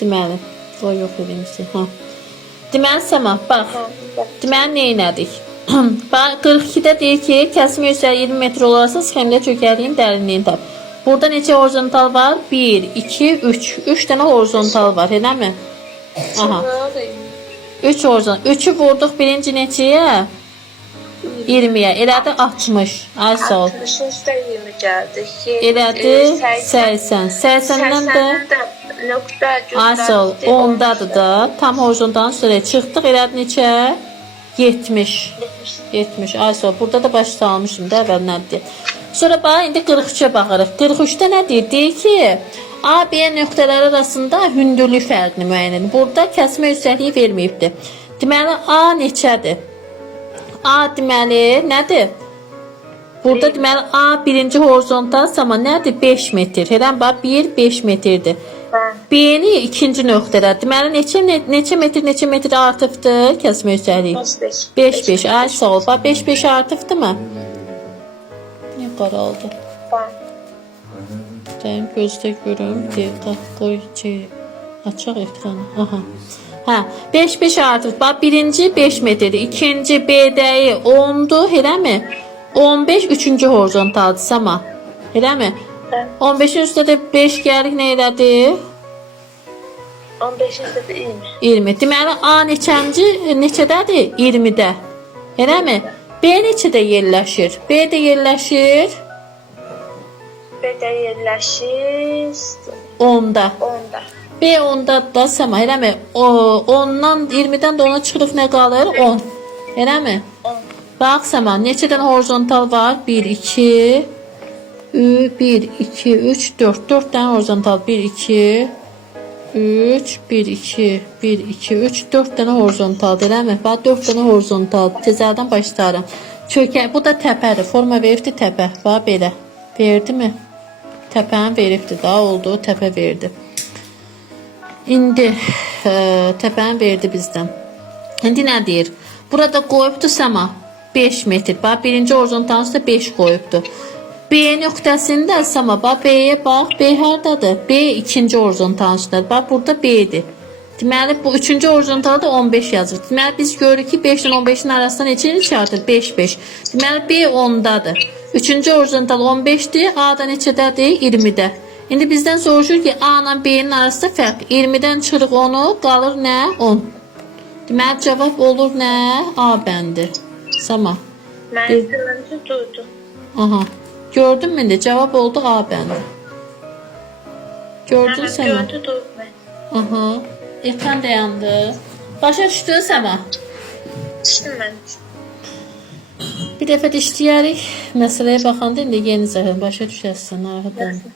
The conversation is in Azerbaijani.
Deməli, o yox edimsi. Ha. Deməli Səma, bax. Deməli nə etdik? Bax 42-də deyir ki, kəsim yüksəliyi 20 metr olarsa sxemdə çökərliyin dərinliyini tap. Burada neçə horizontal var? 1, 2, 3. 3 dənə horizontal var, eləmi? Aha. 3 horizontal. 3'ü vurduq birinci neçəyə? 20'yə. Elədi 60. Ay sağ ol. 60'ın üstə 20 gəldi. Elədi 80. 80'dən də nöqtə ay sağ ol. 10'dadır da. Tam horizontalın üstə çıxdıq. Elədi neçə? 70. 70. Ay sağ ol. Burada da baş salmışım da əvvəl nədir? Sonra bax indi 43'ə baxırıq. 43'də nə deyir? Deyir ki, A, B nöqtələri arasında hündürlük fərqini müəyyən edin. Burada kəsmə yüksəkliyi verməyibdir. Deməli A neçədir? A deməli nədir? Burada deməli A birinci horizontal sama nədir? 5 metr. Helən bax 1 5 metrdir. B-ni ikinci nöqtədə. Deməli neçə metr artıbdır kəsmə yüksəkliyi? 5 5. Ay sağ ol. Bax 5 5 artıbdırmı? Niyə qaraldı? Deyim gözdə görüm. Dəqiqə qoy ki açaq ekranı. Aha. Hə, 5 5 artıb. Bax birinci 5 metrdir. İkinci B-dəyi 10'dur, eləmi? 15 üçüncü horizontaldır sama. Eləmi? 15'in üstə də 5 gəlik nə elədi? 15'in üstə də 20. 20. Deməli A neçədədir? 20'də. Eləmi? B neçədə yerləşir? B də yerləşir B də yerləşir 10'da. 10'da. B 10'da da sama, eləmi? 10'dan 20'dən də ona çıxırıq nə qalır? 10. Eləmi? 10. Bax sama, neçədən horizontal var? 1 2 1 2 3 4. 4 dənə horizontal. 1 2 3 1 2 1 2 3 4 dənə horizontal, eləmi? Bax 4 dənə horizontal. Tezərdən başlayıram. Çökək, bu da təpədir. Forma veribdi təpə. Bax belə. Verdi mi? Təpəni veribdi da, oldu. Təpə verdi. İndi təpəni verdi bizdən. İndi nə deyir? Burada qoyubdu sama 5 metr. Bax birinci horizontalın üstə 5 qoyubdu. B nöqtəsində sama bax B-yə bax. B hardadır? B ikinci horizontalın üstədir. Bax burada B-dir. Deməli bu üçüncü horizontalda 15 yazır. Deməli biz görürük ki 5 ilə 15'in arasında neçə çıxartır? 5 5. Deməli B 10'dadır. Üçüncü horizontal 15'dir. A da neçədədir? 20'də. İndi bizdən soruşur ki A ilə B-nin arasında fərq. 20'dən çıxırıq 10'u, qalır nə? 10. Deməli cavab olur nə? A bəndi. Sama. Mən sınıncı duydu. Aha. Gördün mü indi? Cavab oldu A bəndi. Gördün Sama? Gördü duydu mən. Aha. Ekran dayandı. Başa düşdün Sama? Düşdüm mən. Bir dəfə də işləyərik. Məsələyə baxanda indi yeni zəhər başa düşərsən. Narahat olma.